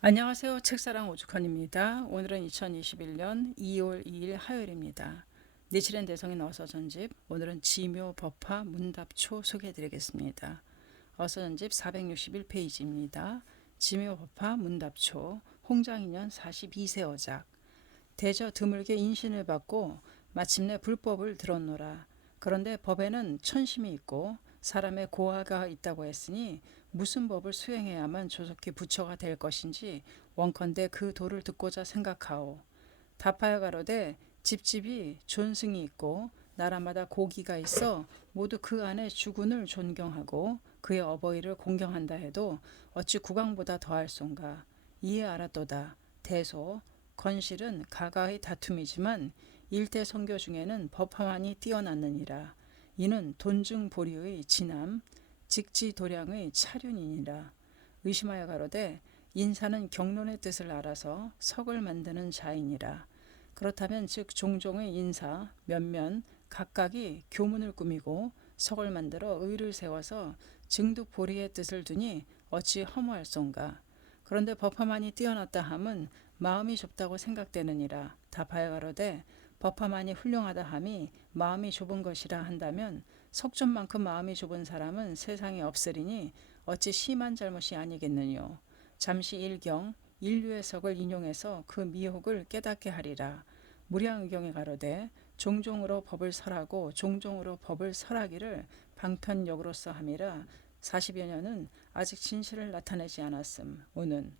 안녕하세요. 책사랑 오죽헌입니다. 오늘은 2021년 2월 2일 화요일입니다. 내칠엔 대성인 어서전집, 오늘은 지묘법화 문답초 소개해드리겠습니다. 어서전집 461페이지입니다. 지묘법화 문답초, 홍장인년 42세 어작. 대저 드물게 인신을 받고 마침내 불법을 들었노라. 그런데 법에는 천심이 있고 사람의 고하가 있다고 했으니 무슨 법을 수행해야만 조속히 부처가 될 것인지 원컨대 그 도를 듣고자 생각하오. 답하여 가로되 집집이 존승이 있고 나라마다 고기가 있어 모두 그 안에 주군을 존경하고 그의 어버이를 공경한다 해도 어찌 국왕보다 더할 손가. 이에 알았도다. 대소 건실은 가가의 다툼이지만 일대 선교 중에는 법화만이 뛰어났느니라. 이는 돈증보리의 진함 직지도량의 차륜이니라. 의심하여 가로되 인사는 경론의 뜻을 알아서 석을 만드는 자이니라. 그렇다면 즉 종종의 인사 면면 각각이 교문을 꾸미고 석을 만들어 의를 세워서 증득보리의 뜻을 두니 어찌 허무할손가. 그런데 법화만이 뛰어났다 함은 마음이 좁다고 생각되느니라. 답하여 가로되 법화만이 훌륭하다 함이 마음이 좁은 것이라 한다면 석존만큼 마음이 좁은 사람은 세상에 없으리니 어찌 심한 잘못이 아니겠느뇨. 잠시 일경 인류의 석을 인용해서 그 미혹을 깨닫게 하리라. 무량의경에 가로되 종종으로 법을 설하고 종종으로 법을 설하기를 방편역으로서 함이라. 40여 년은 아직 진실을 나타내지 않았음. 오는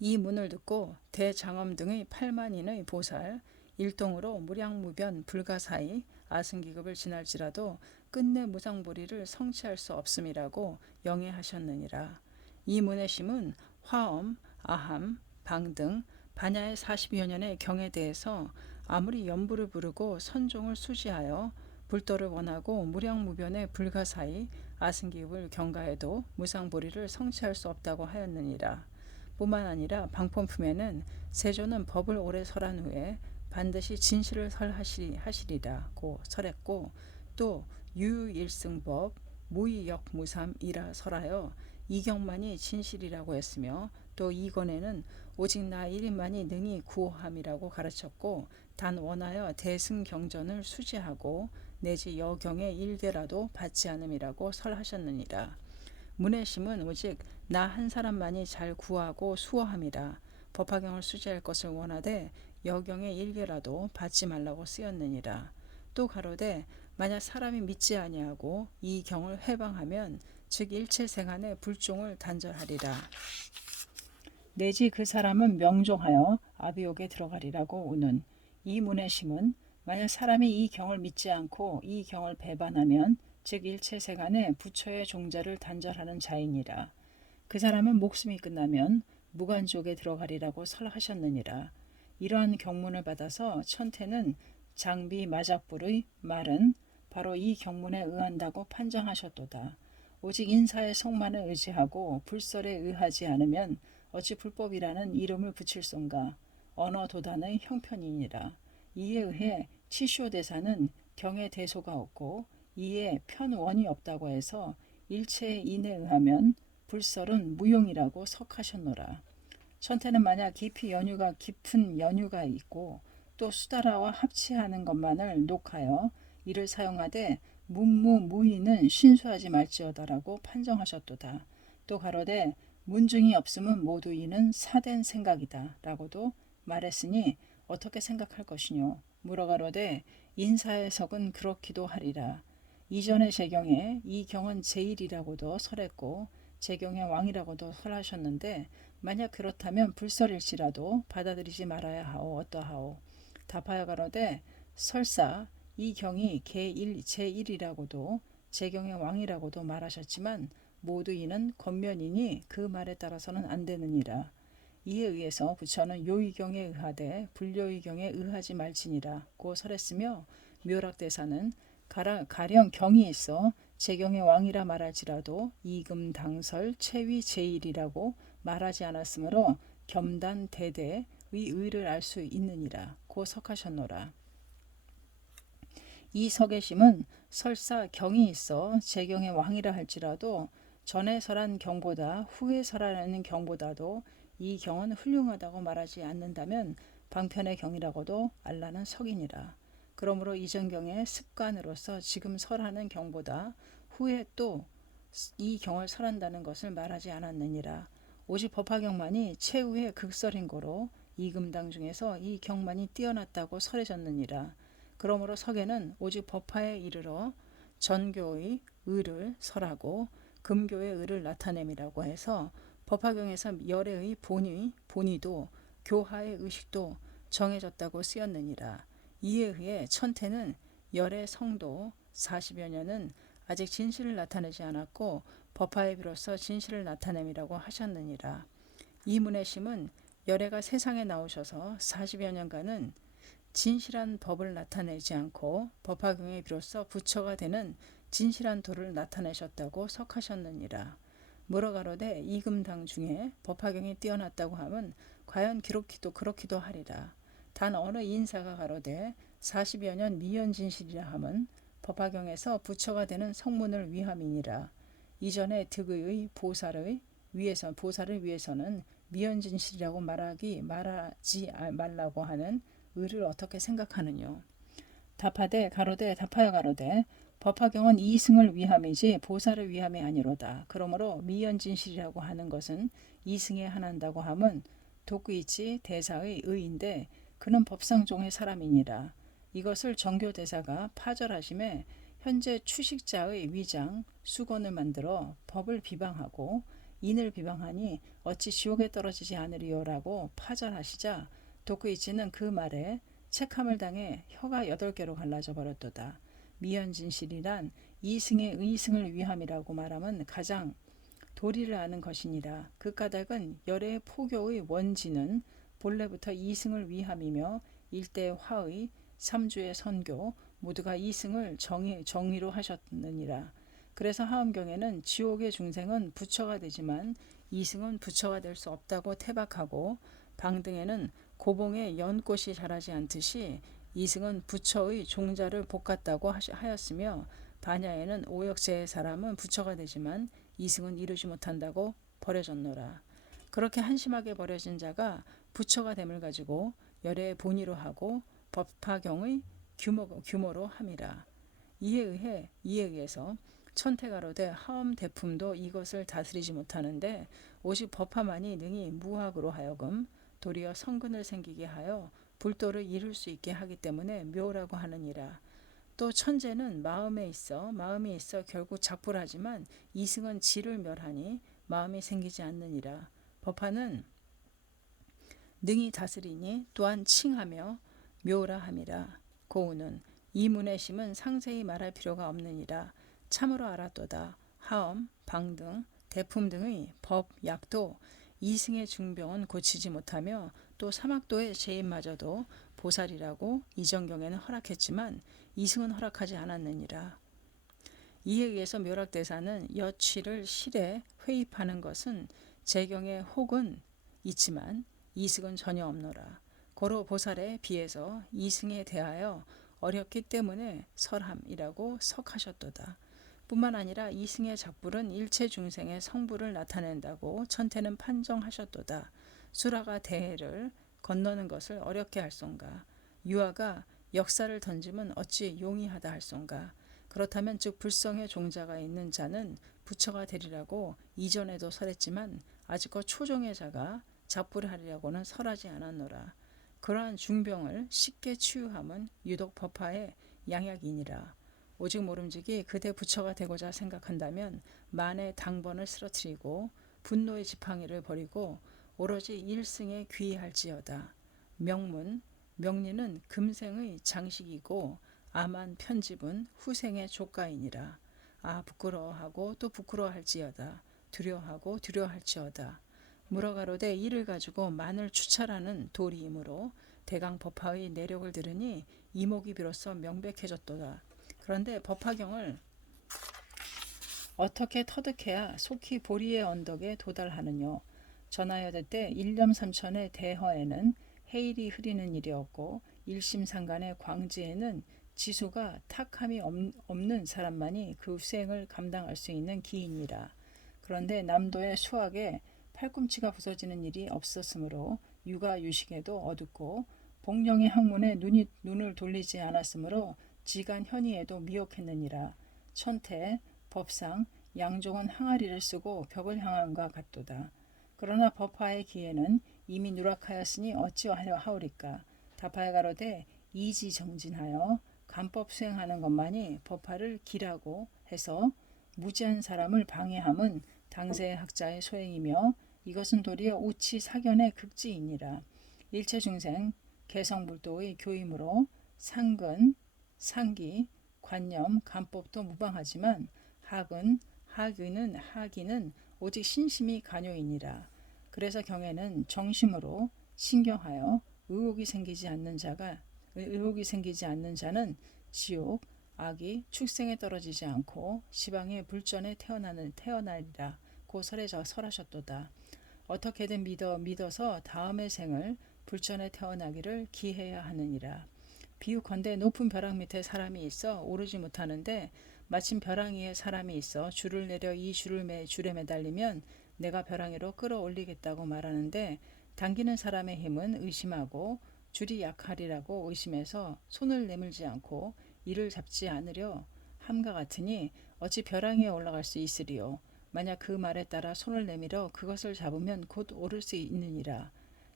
이 문을 듣고 대장엄 등의 8만인의 보살 일동으로 무량무변 불가사의 아승기급을 지날지라도 끝내 무상보리를 성취할 수 없음이라고 영해하셨느니라. 이 문의 심은 화엄, 아함, 방 등 반야의 40여 년의 경에 대해서 아무리 연부를 부르고 선종을 수지하여 불도를 원하고 무량무변의 불가사의 아승기급을 경가해도 무상보리를 성취할 수 없다고 하였느니라. 뿐만 아니라 방pon품에는 세조는 법을 오래 설한 후에 반드시 진실을 설하시리라고 설했고 또 유일승법 무의역무삼이라 설하여 이경만이 진실이라고 했으며 또 이권에는 오직 나 1인만이 능히 구호함이라고 가르쳤고 단 원하여 대승경전을 수지하고 내지 여경의 일대라도 받지 않음이라고 설하셨느니라. 문해심은 오직 나 한 사람만이 잘 구하고 수호함이라. 법화경을 수지할 것을 원하되 여경의 일개라도 받지 말라고 쓰였느니라. 또 가로되 만약 사람이 믿지 아니하고 이 경을 회방하면 즉 일체생안의 불종을 단절하리라. 내지 그 사람은 명종하여 아비옥에 들어가리라고 우는 이 문해심은 만약 사람이 이 경을 믿지 않고 이 경을 배반하면 즉 일체세간에 부처의 종자를 단절하는 자이니라. 그 사람은 목숨이 끝나면 무간족에 들어가리라고 설하셨느니라. 이러한 경문을 받아서 천태는 장비 마작불의 말은 바로 이 경문에 의한다고 판정하셨도다. 오직 인사의 성만을 의지하고 불설에 의하지 않으면 어찌 불법이라는 이름을 붙일손가. 언어도단의 형편이니라. 이에 의해 치쇼대사는 경의 대소가 없고 이에 편원이 없다고 해서 일체의 인에 의하면 불설은 무용이라고 석하셨노라. 천태는 만약 깊은 연유가 있고 또 수다라와 합치하는 것만을 녹하여 이를 사용하되 문무무의는 신수하지 말지어다라고 판정하셨도다. 또 가로되 문중이 없음은 모두 이는 사된 생각이다 라고도 말했으니 어떻게 생각할 것이뇨. 물어가로되 인사의 석은 그렇기도 하리라. 이전의 제경에 이 경은 제1이라고도 설했고 제경의 왕이라고도 설하셨는데 만약 그렇다면 불설일지라도 받아들이지 말아야 하오 어떠하오. 답하여 가로되 설사 이 경이 개1 제1이라고도 제경의 왕이라고도 말하셨지만 모두 이는 겉면이니 그 말에 따라서는 안 되느니라. 이에 의해서 부처는 요의경에 의하되 불요의경에 의하지 말지니라 고 설했으며 묘락대사는 가령 경이 있어 제경의 왕이라 말할지라도 이금당설 최위 제1이라고 말하지 않았으므로 겸단대대의 의를 알 수 있느니라 고 석하셨노라. 이 석의심은 설사 경이 있어 제경의 왕이라 할지라도 전에 설한 경보다 후에 설하는 경보다도 이 경은 훌륭하다고 말하지 않는다면 방편의 경이라고도 알라는 석이니라. 그러므로 이전 경의 습관으로서 지금 설하는 경보다 후에 또 이 경을 설한다는 것을 말하지 않았느니라. 오직 법화경만이 최후의 극설인 고로 이금당 중에서 이 경만이 뛰어났다고 설해졌느니라. 그러므로 석에는 오직 법화에 이르러 전교의 의를 설하고 금교의 의를 나타냄이라고 해서 법화경에서 열애의 본의도 교하의 의식도 정해졌다고 쓰였느니라. 이에 의해 천태는 열의 성도 40여 년은 아직 진실을 나타내지 않았고 법화에 비로소 진실을 나타냄이라고 하셨느니라. 이문혜심은 열애가 세상에 나오셔서 40여 년간은 진실한 법을 나타내지 않고 법화경에 비로소 부처가 되는 진실한 도를 나타내셨다고 석하셨느니라. 물어가로되 이금당 중에 법화경이 뛰어났다고 하면 과연 기록히도 그렇기도 하리라. 단 어느 인사가 가로되 40여 년 미연진실이라 함은 법화경에서 부처가 되는 성문을 위함이니라. 이전에 득의 보살을 위해서는 미연진실이라고 말하지 말라고 하는 의를 어떻게 생각하느뇨. 답하되 가로되 답하여 가로되 법화경은 이승을 위함이지 보살을 위함이 아니로다. 그러므로 미연진실이라고 하는 것은 이승에 한한다고 함은 독의치 대사의 의인데 그는 법상종의 사람이니라. 이것을 정교대사가 파절하심에 현재 추식자의 위장 수건을 만들어 법을 비방하고 인을 비방하니 어찌 지옥에 떨어지지 않으리요라고 파절하시자 독의치는 그 말에 책함을 당해 혀가 8개로 갈라져 버렸도다. 미연진실이란 이승의 의승을 위함이라고 말하면 가장 도리를 아는 것이니라. 그 까닭은 열의 포교의 원지는 본래부터 이승을 위함이며 일대 화의 삼주의 선교 모두가 이승을 정의로 하셨느니라. 그래서 하엄경에는 지옥의 중생은 부처가 되지만 이승은 부처가 될 수 없다고 태박하고 방등에는 고봉에 연꽃이 자라지 않듯이 이승은 부처의 종자를 볶았다고 하였으며 반야에는 오역제의 사람은 부처가 되지만 이승은 이루지 못한다고 버려졌노라. 그렇게 한심하게 버려진 자가 부처가 됨을 가지고 열의 본의로 하고 법화경의 규모로 함이라. 이에 의해서 천태가로되 하엄 대품도 이것을 다스리지 못하는데 오직 법화만이 능히 무학으로 하여금 도리어 성근을 생기게 하여 불도를 이룰 수 있게 하기 때문에 묘라고 하느니라. 또 천재는 마음이 있어 결국 작불하지만 이승은 지를 멸하니 마음이 생기지 않느니라. 법화는 능히 다스리니 또한 칭하며 묘라 함이라. 고우는 이문의 심은 상세히 말할 필요가 없느니라. 참으로 알았도다. 하엄, 방등, 대품 등의 법, 약도 이승의 중병은 고치지 못하며 또 사막도의 죄인마저도 보살이라고 이전경에는 허락했지만 이승은 허락하지 않았느니라. 이에 의해서 묘락대사는 여취를 실에 회입하는 것은 재경에 혹은 있지만 이승은 전혀 없노라. 고로 보살에 비해서 이승에 대하여 어렵기 때문에 설함이라고 석하셨도다. 뿐만 아니라 이승의 작불은 일체 중생의 성부를 나타낸다고 천태는 판정하셨도다. 수라가 대해를 건너는 것을 어렵게 할손가. 유아가 역사를 던지면 어찌 용이하다 할손가. 그렇다면 즉 불성의 종자가 있는 자는 부처가 되리라고 이전에도 설했지만 아직껏 초종의 자가 작불을 하리라고는 설하지 않았노라. 그러한 중병을 쉽게 치유함은 유독 법화의 양약이니라. 오직 모름지기 그대 부처가 되고자 생각한다면 만의 당번을 쓰러뜨리고 분노의 지팡이를 버리고 오로지 일승에 귀의할지어다. 명리는 금생의 장식이고 아만 편집은 후생의 조가이니라. 부끄러워하고 또 부끄러워할지어다. 두려워하고 두려워할지어다. 물어가로되 이를 가지고 만을 추찰하는 도리이므로 대강 법화의 내력을 들으니 이목이 비로소 명백해졌도다. 그런데 법화경을 어떻게 터득해야 속히 보리의 언덕에 도달하느뇨. 전하여대 때 일념삼천의 대허에는 해일이 흐리는 일이었고 일심상간의 광지에는 지수가 탁함이 없는 사람만이 그 수행을 감당할 수 있는 기인이라. 그런데 남도의 수학에 팔꿈치가 부서지는 일이 없었으므로 육아 유식에도 어둡고 복령의 학문에 눈을 돌리지 않았으므로 지간 현의에도 미혹했느니라. 천태, 법상, 양종은 항아리를 쓰고 벽을 향함과 같도다. 그러나 법화의 기에는 이미 누락하였으니 어찌하오리까. 답하여 가로되 이지정진하여 간법 수행하는 것만이 법화를 기라고 해서 무지한 사람을 방해함은 당세의 학자의 소행이며 이것은 도리어 우치 사견의 극지이니라. 일체 중생 개성불도의 교임으로 상근, 상기, 관념, 간법도 무방하지만 하기는 오직 신심이 간요이니라. 그래서 경에는 정심으로 신경하여 의혹이 생기지 않는 자는 지옥, 악이 축생에 떨어지지 않고 시방의 불전에 태어나리라. 고 설하셨도다. 어떻게든 믿어서 다음의 생을 불전에 태어나기를 기해야 하느니라. 비유컨대 높은 벼랑 밑에 사람이 있어 오르지 못하는데 마침 벼랑 위에 사람이 있어 줄을 내려 이 줄에 매달리면 내가 벼랑 위로 끌어올리겠다고 말하는데 당기는 사람의 힘은 의심하고 줄이 약하리라고 의심해서 손을 내밀지 않고 이를 잡지 않으려 함과 같으니 어찌 벼랑 위에 올라갈 수 있으리요. 만약 그 말에 따라 손을 내밀어 그것을 잡으면 곧 오를 수 있느니라.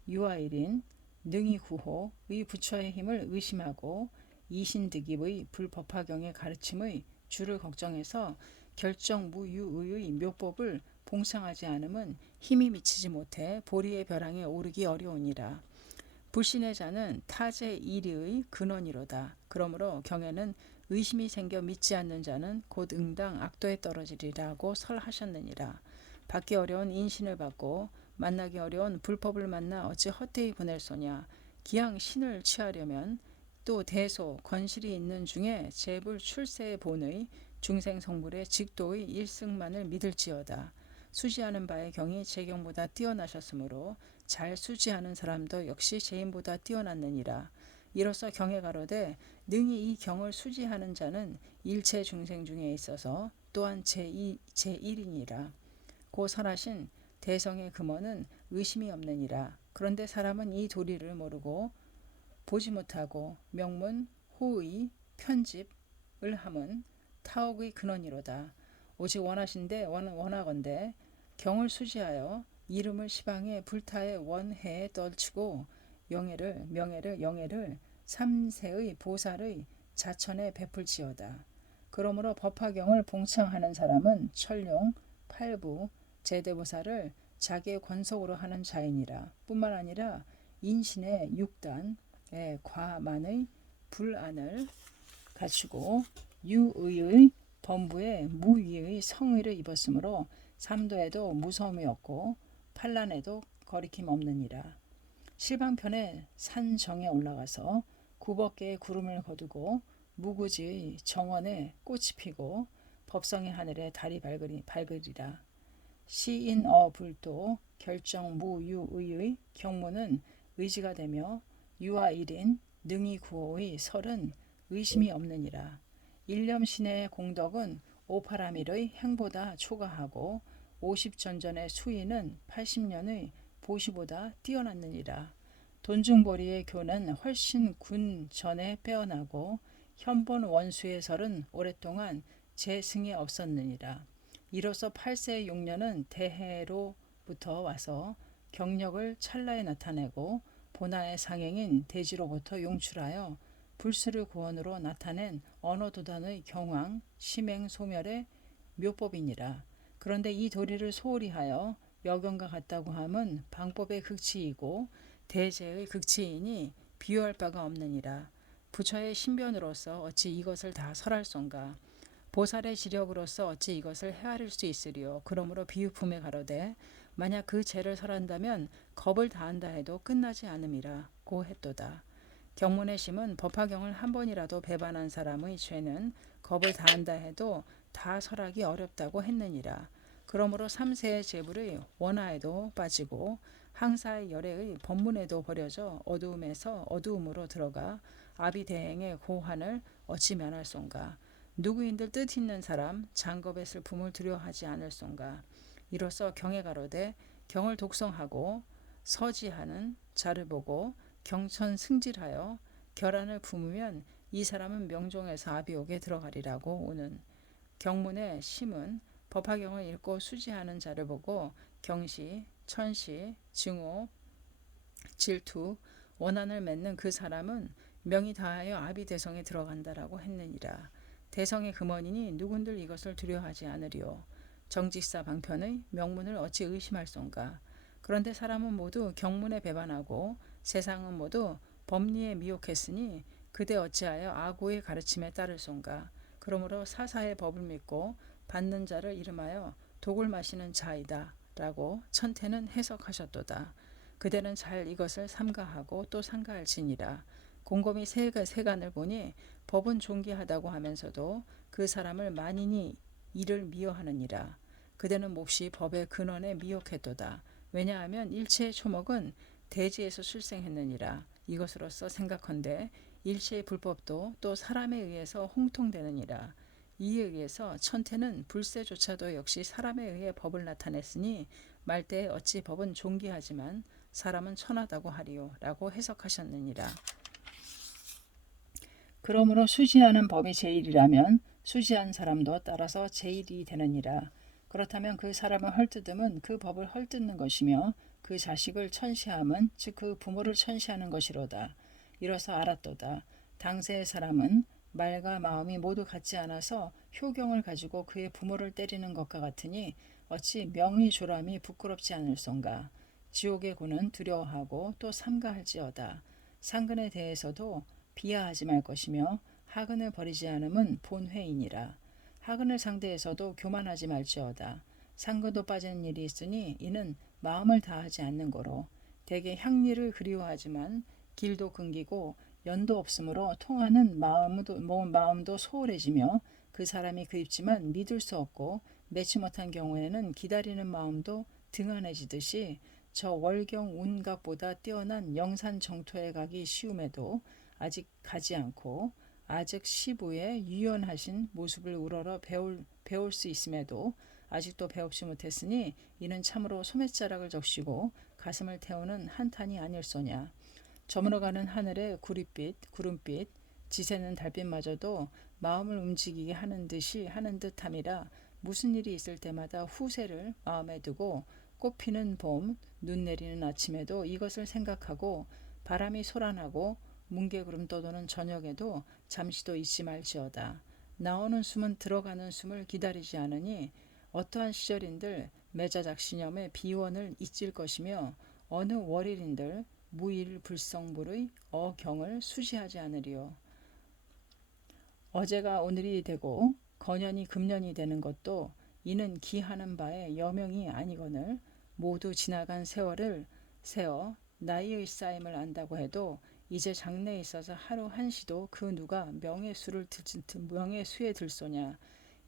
유아일인 능히 구호의 부처의 힘을 의심하고 이신득입의 불법화경의 가르침의 주를 걱정해서 결정무유의 묘법을 봉상하지 않음은 힘이 미치지 못해 보리의 벼랑에 오르기 어려우니라. 불신의 자는 타제 이리의 근원이로다. 그러므로 경에는 의심이 생겨 믿지 않는 자는 곧 응당 악도에 떨어지리라고 설하셨느니라. 받기 어려운 인신을 받고 만나기 어려운 불법을 만나 어찌 헛되이 보낼 소냐. 기양 신을 취하려면 또 대소 권실이 있는 중에 재불 출세의 본의 중생 성불의 직도의 일승만을 믿을지어다. 수지하는 바의 경이 제경보다 뛰어나셨으므로 잘 수지하는 사람도 역시 제인보다 뛰어났느니라. 이로써 경에 가로되 능히 이 경을 수지하는 자는 일체 중생 중에 있어서 또한 제1이니라. 고 설하신 대성의 금원은 의심이 없느니라. 그런데 사람은 이 도리를 모르고 보지 못하고 명문 호의 편집을 함은 타옥의 근원이로다. 오직 원하건대 경을 수지하여 이름을 시방에 불타의 원해에 떨치고 영예를 삼세의 보살의 자천에 베풀지어다. 그러므로 법화경을 봉창하는 사람은 천룡, 팔부, 제대보살을 자기의 권속으로 하는 자이니라. 뿐만 아니라 인신의 육단의 과만의 불안을 갖추고 유의의 범부에 무위의 성의를 입었으므로 삼도에도 무서움이 없고 판란에도 거리낌 없느니라. 실방편에 산정에 올라가서 구벅계의 구름을 거두고 무구지의 정원에 꽃이 피고 법성의 하늘에 달이 밝으리라. 시인어불도 결정무유의의 경무는 의지가 되며 유아일인 능이구호의 설은 의심이 없느니라. 일념신의 공덕은 오파라밀의 행보다 초가하고 50전전의 수인은 80년의 보시보다 뛰어났느니라. 돈중보리의 교는 훨씬 군 전에 빼어나고 현본 원수의 설은 오랫동안 재승이 없었느니라. 이로써 8세의 용년은 대해로부터 와서 경력을 찰나에 나타내고 본하의 상행인 대지로부터 용출하여 불수를 구원으로 나타낸 언어도단의 경황, 심행, 소멸의 묘법이니라. 그런데 이 도리를 소홀히 하여 여경과 같다고 함은 방법의 극치이고 대제의 극치이니 비유할 바가 없느니라. 부처의 신변으로서 어찌 이것을 다 설할손가. 보살의 지력으로서 어찌 이것을 헤아릴 수 있으리요. 그러므로 비유품에 가로되 만약 그 죄를 설한다면 겁을 다한다 해도 끝나지 않음이라 고 했도다. 경문의 심은 법화경을 한 번이라도 배반한 사람의 죄는 겁을 다한다 해도 다 설하기 어렵다고 했느니라. 그러므로 삼세의 재불의 원하에도 빠지고 항사의 열애의 법문에도 버려져 어두움에서 어두움으로 들어가 아비대행의 고환을 어찌 면할손가. 누구인들 뜻 있는 사람 장겁의 슬픔을 두려워하지 않을손가. 이로써 경에 가로되 경을 독성하고 서지하는 자를 보고 경천승질하여 결안을 품으면 이 사람은 명종에서 아비옥에 들어가리라고 오는 경문의 심은 법화경을 읽고 수지하는 자를 보고 경시, 천시, 증오, 질투, 원한을 맺는 그 사람은 명이 다하여 아비대성에 들어간다라고 했느니라. 대성의 금원이니 누군들 이것을 두려워하지 않으리요. 정직사 방편의 명문을 어찌 의심할손가. 그런데 사람은 모두 경문에 배반하고 세상은 모두 법리에 미혹했으니 그대 어찌하여 아고의 가르침에 따를손가. 그러므로 사사의 법을 믿고 받는 자를 이름하여 독을 마시는 자이다 라고 천태는 해석하셨도다. 그대는 잘 이것을 삼가하고 또 삼가할지니라. 곰곰이 세간을 보니 법은 존귀하다고 하면서도 그 사람을 만인이 이를 미워하느니라. 그대는 몹시 법의 근원에 미혹했도다. 왜냐하면 일체의 초목은 대지에서 출생했느니라. 이것으로서 생각컨대 일체의 불법도 또 사람에 의해서 홍통되느니라. 이에 의해서 천태는 불세조차도 역시 사람에 의해 법을 나타냈으니 말때에 어찌 법은 존귀하지만 사람은 천하다고 하리요 라고 해석하셨느니라. 그러므로 수지하는 법이 제일이라면 수지한 사람도 따라서 제일이 되느니라. 그렇다면 그 사람을 헐뜯음은 그 법을 헐뜯는 것이며 그 자식을 천시함은 즉 그 부모를 천시하는 것이로다. 이로써 알았도다. 당세의 사람은 말과 마음이 모두 같지 않아서 효경을 가지고 그의 부모를 때리는 것과 같으니 어찌 명의 조람이 부끄럽지 않을손가. 지옥의 구는 두려워하고 또 삼가할지어다. 상근에 대해서도 비하하지 말 것이며 하근을 버리지 않음은 본회이니라. 하근을 상대해서도 교만하지 말지어다. 상근도 빠지는 일이 있으니 이는 마음을 다하지 않는 거로 대개 향리를 그리워하지만 길도 끊기고 연도 없으므로 통하는 마음도 소홀해지며 그 사람이 그립지만 믿을 수 없고 맺지 못한 경우에는 기다리는 마음도 등한해지듯이 저 월경 운각보다 뛰어난 영산 정토에 가기 쉬움에도 아직 가지 않고 아직 시부의 유연하신 모습을 우러러 배울 수 있음에도 아직도 배웁지 못했으니 이는 참으로 소매자락을 적시고 가슴을 태우는 한탄이 아닐소냐. 저물어가는 하늘의 구름빛, 지새는 달빛마저도 마음을 움직이게 하는 듯함이라 무슨 일이 있을 때마다 후세를 마음에 두고 꽃피는 봄, 눈 내리는 아침에도 이것을 생각하고 바람이 소란하고 뭉게구름 떠도는 저녁에도 잠시도 잊지 말지어다. 나오는 숨은 들어가는 숨을 기다리지 않으니 어떠한 시절인들 매자작신염의 비원을 잊을 것이며 어느 월일인들 무일불성불의 어경을 수지하지 않으리요. 어제가 오늘이 되고 거년이 금년이 되는 것도 이는 기하는 바의 여명이 아니거늘 모두 지나간 세월을 세어 나이의 쌓임을 안다고 해도 이제 장래에 있어서 하루 한시도 그 누가 명예수에 들소냐.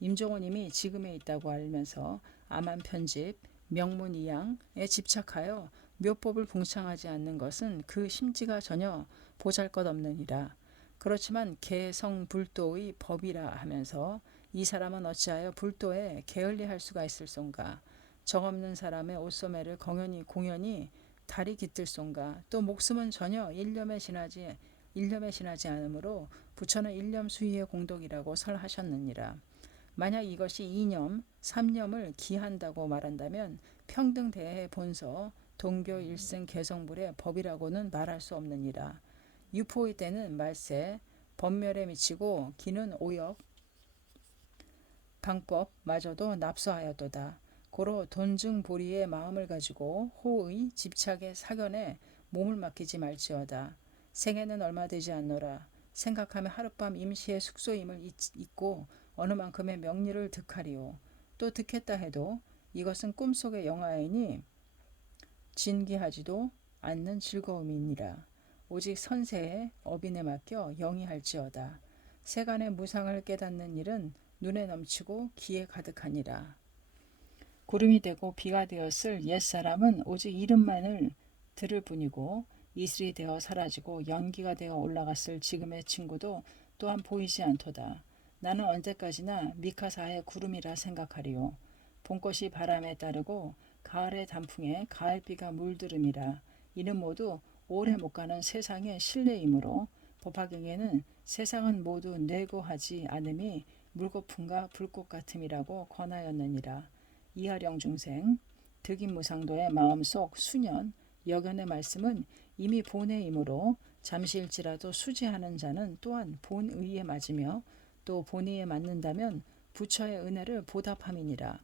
임종원님이 지금에 있다고 알면서 암한 편집, 명문이양에 집착하여 묘법을 봉창하지 않는 것은 그 심지가 전혀 보잘것없느니라. 그렇지만 개성불도의 법이라 하면서 이 사람은 어찌하여 불도에 게을리할 수가 있을손가. 정없는 사람의 옷소매를 공연히 다리 깃들손가. 또 목숨은 전혀 일념에 지나지 않으므로 부처는 일념수위의 공덕이라고 설하셨느니라. 만약 이것이 2념, 3념을 기한다고 말한다면 평등대의 본서, 동교 일승 개성불의 법이라고는 말할 수 없느니라. 유포의 때는 말세, 법멸에 미치고 기는 오역, 방법마저도 납수하였도다. 고로 돈증보리의 마음을 가지고 호의 집착의 사견에 몸을 맡기지 말지어다. 생애는 얼마 되지 않노라. 생각하며 하룻밤 임시의 숙소임을 잊고 어느 만큼의 명리를 득하리오. 또 득했다 해도 이것은 꿈속의 영화이니 진기하지도 않는 즐거움이니라. 오직 선세의 어빈에 맡겨 영위할지어다. 세간의 무상을 깨닫는 일은 눈에 넘치고 귀에 가득하니라. 구름이 되고 비가 되었을 옛사람은 오직 이름만을 들을 뿐이고 이슬이 되어 사라지고 연기가 되어 올라갔을 지금의 친구도 또한 보이지 않도다. 나는 언제까지나 미카사의 구름이라 생각하리요. 봄꽃이 바람에 따르고 가을의 단풍에 가을비가 물들음이라. 이는 모두 오래 못 가는 세상의 신뢰이므로 법화경에는 세상은 모두 뇌고하지 않음이 물거품과 불꽃 같음이라고 권하였느니라. 이하령 중생 득임무상도의 마음속 수년 여견의 말씀은 이미 본의이므로 잠시일지라도 수지하는 자는 또한 본의에 맞으며 또 본의에 맞는다면 부처의 은혜를 보답함이니라.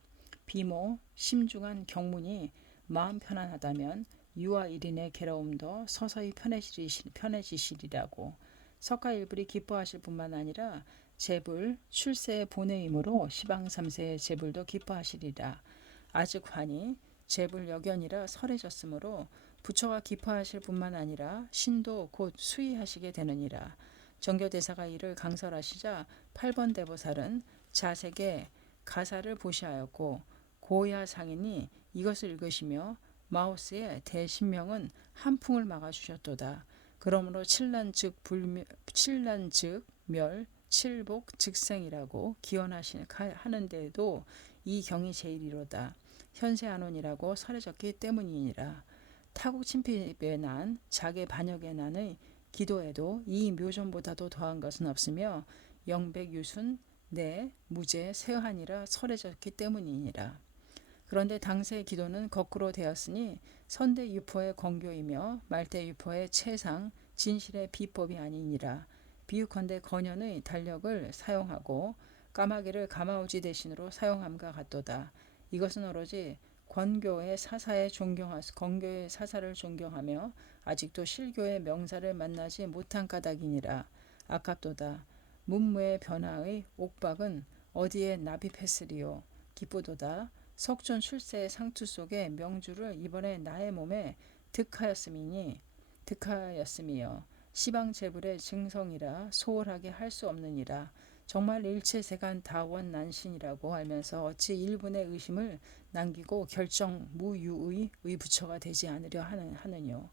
비모 심중한 경문이 마음 편안하다면 유아 일인의 괴로움도 서서히 편해지시리라고. 석가일불이 기뻐하실 뿐만 아니라 제불 출세의 본의이므로 시방삼세의 제불도 기뻐하시리라. 아직환이 제불 여견이라 설해졌으므로 부처가 기뻐하실 뿐만 아니라 신도 곧 수의하시게 되느니라. 정교대사가 이를 강설하시자 8번 대보살은 자색의 가사를 보시하였고 고야 상인이 이것을 읽으시며 마우스의 대신명은 한풍을 막아주셨도다. 그러므로 칠란 즉 멸, 칠복 즉생이라고 기원하는데도 이 경이 제일이로다. 현세안원이라고 설해졌기 때문이니라. 타국 침필에 난 자계 반역에 난의 기도에도 이 묘전보다도 더한 것은 없으며 영백유순 내 무제 세한이라 설해졌기 때문이니라. 그런데 당세의 기도는 거꾸로 되었으니 선대 유포의 권교이며 말대 유포의 채상 진실의 비법이 아니니라. 비유컨대 건현의 달력을 사용하고 까마귀를 가마우지 대신으로 사용함과 같도다. 이것은 오로지 권교의 사사를 존경하며 아직도 실교의 명사를 만나지 못한 까닭이니라. 아깝도다. 문무의 변화의 옥박은 어디에 납입했으리요. 기쁘도다. 석존 출세의 상투 속에 명주를 이번에 나의 몸에 득하였음이요. 시방제불의 증성이라 소홀하게 할 수 없느니라. 정말 일체세간 다원난신이라고 알면서 어찌 일분의 의심을 남기고 결정 무유의 부처가 되지 않으려 하느뇨.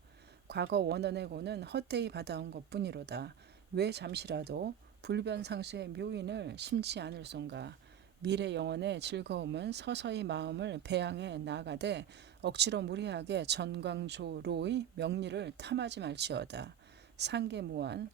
과거 원언의 고는 헛되이 받아온 것뿐이로다. 왜 잠시라도 불변상수의 묘인을 심지 않을손가. 미래 영혼의 즐거움은 서서히 마음을 배양해 나가되 억지로 무리하게 전광조로의 명리를 탐하지 말지어다. 상계무한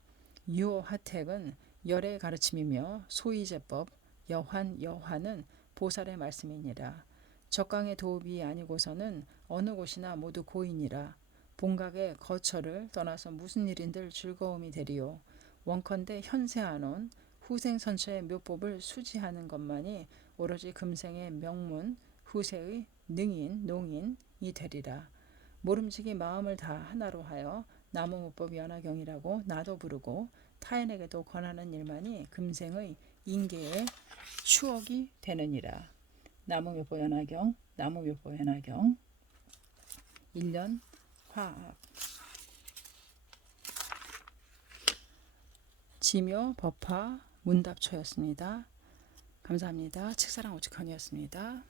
유호하택은 열의 가르침이며 소이제법 여환은 보살의 말씀이니라. 적강의 도읍이 아니고서는 어느 곳이나 모두 고이니라. 본각의 거처를 떠나서 무슨 일인들 즐거움이 되리요. 원컨대 현세안온 후생선처의 묘법을 수지하는 것만이 오로지 금생의 명문 후세의 농인이 되리라. 모름지기 마음을 다 하나로 하여 나무무법 연화경이라고 나도 부르고 타인에게도 권하는 일만이 금생의 인계의 추억이 되느니라. 나무묘법 연화경 1년 화합 지묘 법화 문답초였습니다. 감사합니다. 책사랑 오직헌이었습니다.